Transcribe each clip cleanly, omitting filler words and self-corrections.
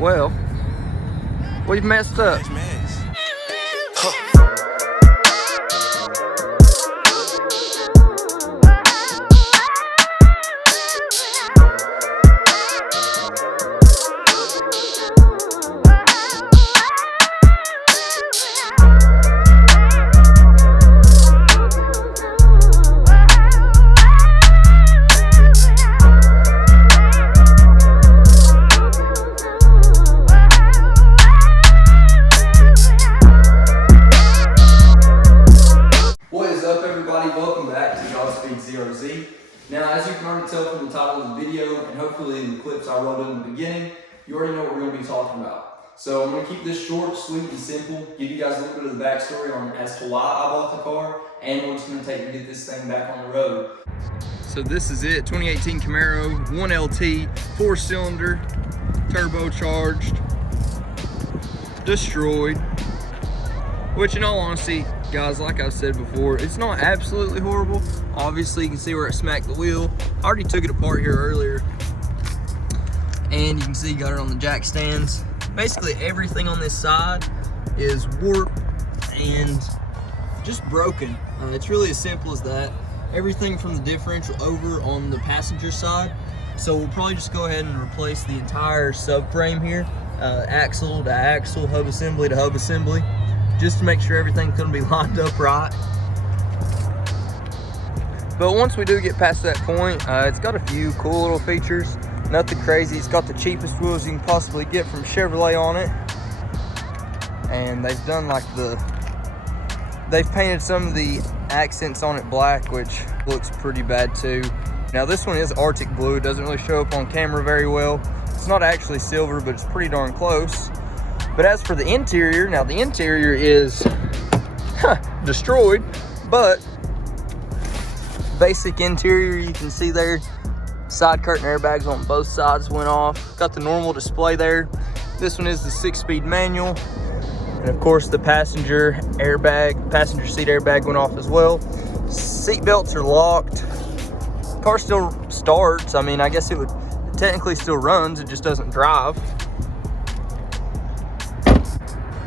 Well, we've messed up. Now, as you can already tell from the title of the video, and hopefully in the clips I rolled in the beginning, you already know what we're going to be talking about. So I'm going to keep this short, sweet, and simple, give you guys a little bit of the backstory on as to why I bought the car, and what it's going to take to get this thing back on the road. So this is it, 2018 Camaro, 1LT, 4-cylinder, turbocharged, destroyed, which in all honesty, guys, like I've said before, it's not absolutely horrible. Obviously, you can see where it smacked the wheel. I already took it apart here earlier. And you can see, got it on the jack stands. Basically, everything on this side is warped and just broken. It's really as simple as that. Everything from the differential over on the passenger side. So we'll probably just go ahead and replace the entire subframe here. Axle to axle, hub assembly to hub assembly, just to make sure everything's gonna be lined up right. But once we do get past that point, it's got a few cool little features. Nothing crazy. It's got the cheapest wheels you can possibly get from Chevrolet on it. And they've done like they've painted some of the accents on it black, which looks pretty bad too. Now this one is Arctic blue. It doesn't really show up on camera very well. It's not actually silver, but it's pretty darn close. But as for the interior, now the interior is destroyed, but basic interior, you can see there, side curtain airbags on both sides went off. Got the normal display there. This one is the 6-speed manual. And of course the passenger seat airbag went off as well. Seat belts are locked. Car still starts. I mean, I guess it technically still runs, it just doesn't drive.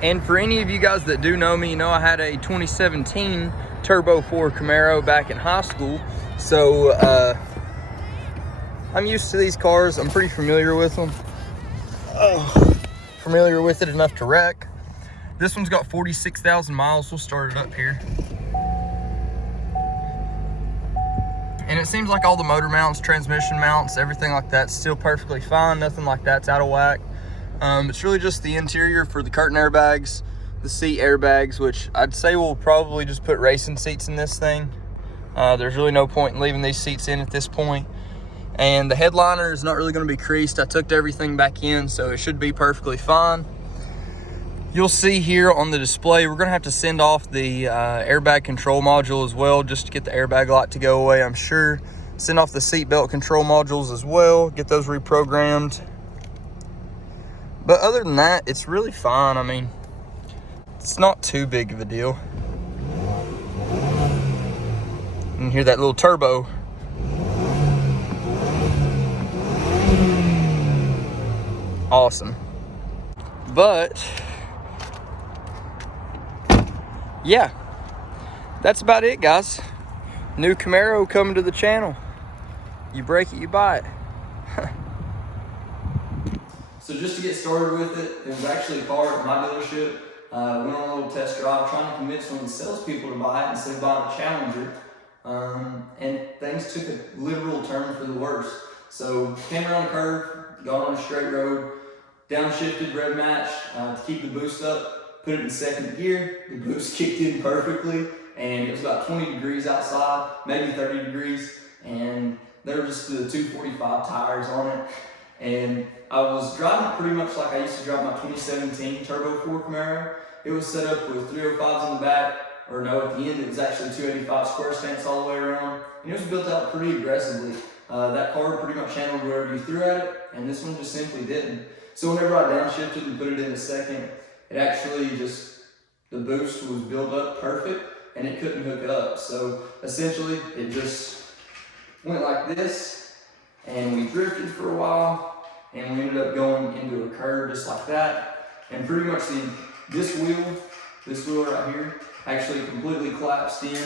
And for any of you guys that do know me, you know I had a 2017 Turbo 4 Camaro back in high school. So I'm used to these cars. I'm pretty familiar with them. Familiar with it enough to wreck. This one's got 46,000 miles. We'll start it up here. And it seems like all the motor mounts, transmission mounts, everything like that's still perfectly fine. Nothing like that's out of whack. It's really just the interior for the curtain airbags, the seat airbags, which I'd say we'll probably just put racing seats in this thing. There's really no point in leaving these seats in at this point. And the headliner is not really going to be creased. I tucked everything back in, so it should be perfectly fine. You'll see here on the display, we're going to have to send off the airbag control module as well, just to get the airbag light to go away, I'm sure. Send off the seat belt control modules as well, get those reprogrammed. But other than that, it's really fine. I mean, it's not too big of a deal. You can hear that little turbo. Awesome. But yeah, that's about it, guys. New Camaro coming to the channel. You break it, you buy it. So just to get started with it, there was actually a car at my dealership. Went on a little test drive trying to convince one of the salespeople to buy it instead of buying a Challenger. And things took a literal turn for the worse. So came around a curve, got on a straight road, downshifted, rev matched to keep the boost up, put it in second gear. The boost kicked in perfectly, and it was about 20 degrees outside, maybe 30 degrees, and there were just the 245 tires on it. And I was driving it pretty much like I used to drive my 2017 Turbo 4 Camaro. It was set up with 305s in the back, or no, at the end it was actually 285 square stance all the way around. And it was built out pretty aggressively. That car pretty much handled whatever you threw at it, and this one just simply didn't. So whenever I downshifted and put it in a second, it actually just, the boost was built up perfect, and it couldn't hook up. So essentially, it just went like this, and we drifted for a while, and we ended up going into a curve just like that. And pretty much this wheel right here, actually completely collapsed in,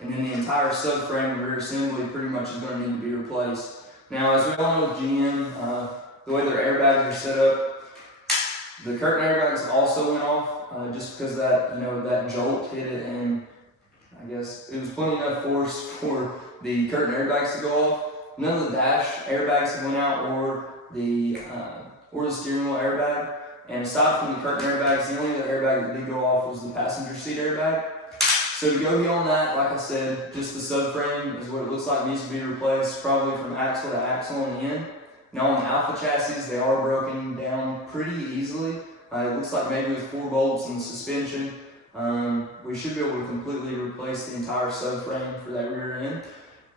and then the entire subframe and rear assembly pretty much is going to need to be replaced. Now, as we all know with GM, the way their airbags are set up, the curtain airbags also went off just because that jolt hit it, and I guess it was plenty enough force for the curtain airbags to go off. None of the dash airbags went out, or the steering wheel airbag. And aside from the curtain airbags, the only other airbag that did go off was the passenger seat airbag. So to go beyond that, like I said, just the subframe is what it looks like needs to be replaced, probably from axle to axle and in. Now on the Alpha chassis, they are broken down pretty easily. It looks like maybe with 4 bolts and suspension, we should be able to completely replace the entire subframe for that rear end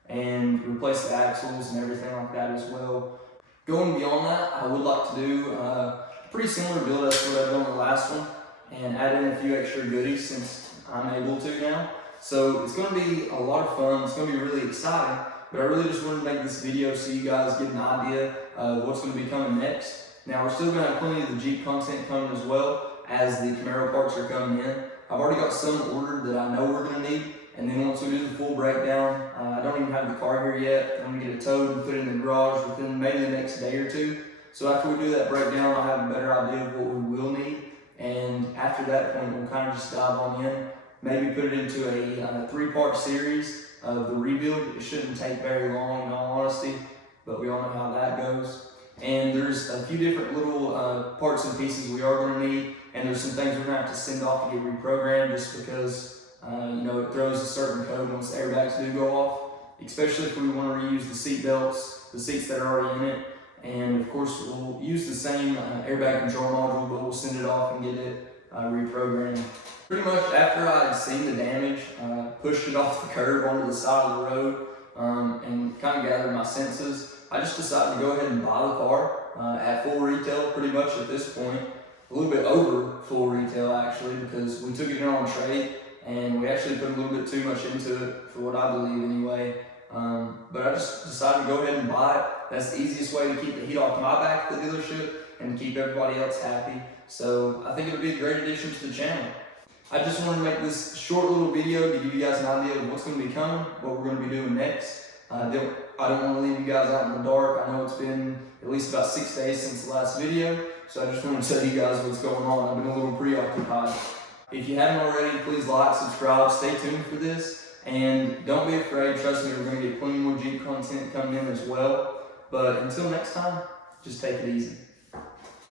and replace the axles and everything like that as well. Going beyond that, I would like to do a pretty similar build as what I've done on the last one and add in a few extra goodies since I'm able to now. So it's going to be a lot of fun. It's going to be really exciting, but I really just wanted to make this video so you guys get an idea of what's going to be coming next. Now, we're still going to have plenty of the Jeep content coming as well as the Camaro parts are coming in. I've already got some ordered that I know we're going to need, and then once we do the full breakdown, I don't even have the car here yet. I'm going to get it towed and put it in the garage within maybe the next day or two. So after we do that breakdown, I'll have a better idea of what we will need, and after that point, we'll kind of just dive on in, maybe put it into a 3-part series of the rebuild. It shouldn't take very long, in all honesty, but we all know how that goes. And there's a few different little parts and pieces we are going to need, and there's some things we're going to have to send off to get reprogrammed just because it throws a certain code once the airbags do go off, especially if we want to reuse the seat belts, the seats that are already in it. And of course, we'll use the same airbag control module, but we'll send it off and get it reprogrammed. Pretty much after I had seen the damage, pushed it off the curb onto the side of the road, and kind of gathered my senses, I just decided to go ahead and buy the car at full retail pretty much at this point. A little bit over full retail actually, because we took it in on trade and we actually put a little bit too much into it for what I believe anyway. But I just decided to go ahead and buy it. That's the easiest way to keep the heat off my back at the dealership and to keep everybody else happy. So I think it would be a great addition to the channel. I just wanted to make this short little video to give you guys an idea of what's going to be coming, what we're going to be doing next. I don't want to leave you guys out in the dark. I know it's been at least about 6 days since the last video, so I just want to tell you guys what's going on. I've been a little preoccupied. If you haven't already, please like, subscribe, stay tuned for this, and don't be afraid. Trust me, we're going to get plenty more Jeep content coming in as well. But until next time, just take it easy.